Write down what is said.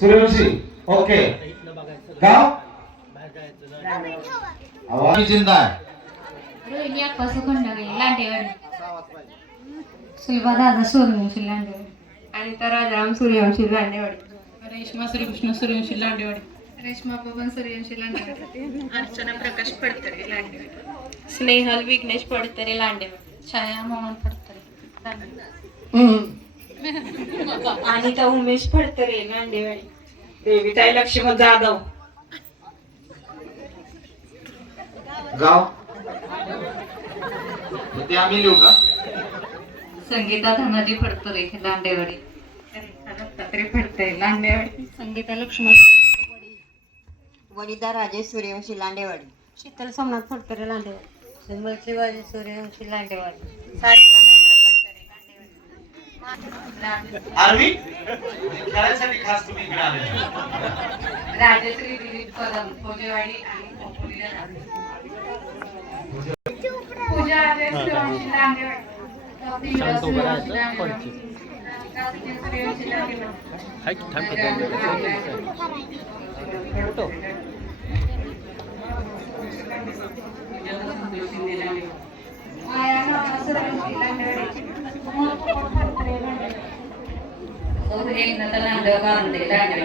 Suryavanshi okay. गाव? आवाज? जिंदा आहे रोहिणी अप्पा सुखंडगे लांडेवाडी सुलभा दादा सूर्यवंशी लांडेवाडी आणि तर राजाराम सूर्यवंशी लांडेवाडी रेश्मा श्रीकृष्ण सूर्यवंशी लांडेवाडी रेश्मा पवन सूर्यवंशी लांडेवाडी अर्चना प्रकाश पडतरे लांडेवाडी स्नेहल विघ्नेश पडतरे लांडेवाडी. छाया मोहन पडतरे. अनिता उमेश फडतरे लांडेवाडी देविताई लक्ष्मण जाधव. गाव? ते आम्ही लिहू का? संगीता धनाजी फडतरे लांडेवाडी दत्तात्रय फडतरे लांडेवाडी संगीता लक्ष्मण वनिता राजेश सूर्यवंशी लांडेवाडी शीतल सोमनाथ फडतरे लांडेवाडी सुमल शिवाजी सूर्यवंशी लांडेवाडी सारिका आरवी खेळायसाठी खास तुम्ही इकडे आले राजश्री दिलीप कदम फौजेवाडी आणि पूजा सूर्यवंशी सूर्यवंशी लांडेवाडी एक नंतर लांडेवाडी